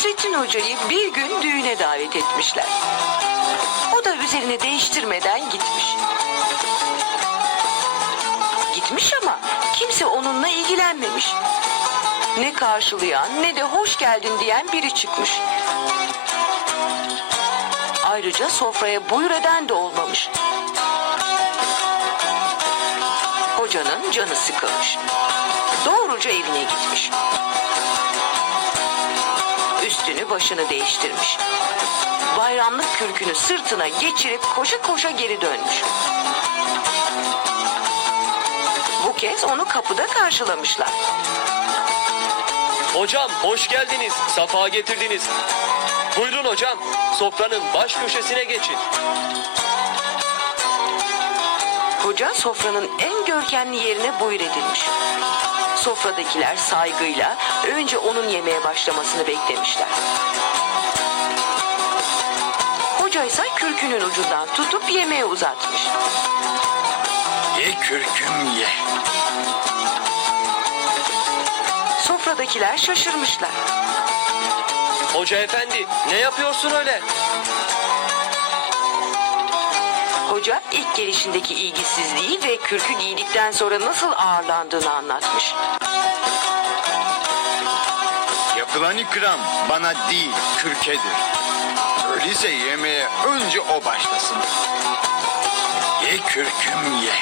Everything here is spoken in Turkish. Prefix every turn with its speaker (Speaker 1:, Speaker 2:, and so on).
Speaker 1: Nasrettin Hoca'yı bir gün düğüne davet etmişler. O da üzerini değiştirmeden gitmiş. Gitmiş ama kimse onunla ilgilenmemiş. Ne karşılayan ne de hoş geldin diyen biri çıkmış. Ayrıca sofraya buyur eden de olmamış. Hocanın canı sıkılmış. Doğruca evine gitmiş. Üstünü başını değiştirmiş. Bayramlık kürkünü sırtına geçirip koşa koşa geri dönmüş. Bu kez onu kapıda karşılamışlar.
Speaker 2: Hocam hoş geldiniz. Safa getirdiniz. Buyurun hocam. Sofranın baş köşesine geçin.
Speaker 1: Hoca sofranın en görkemli yerine buyur edilmiş. Sofradakiler saygıyla önce onun yemeye başlamasını beklemişler. Hoca ise kürkünün ucundan tutup yemeğe uzatmış.
Speaker 3: Ye kürküm ye.
Speaker 1: Sofradakiler şaşırmışlar.
Speaker 4: Hoca efendi ne yapıyorsun öyle?
Speaker 1: Hoca ilk gelişindeki ilgisizliği ve kürkü giydikten sonra nasıl ağırlandığını anlatmış.
Speaker 3: Yapılan ikram bana değil kürkedir. Öyleyse yemeğe önce o başlasın. Ye kürküm ye.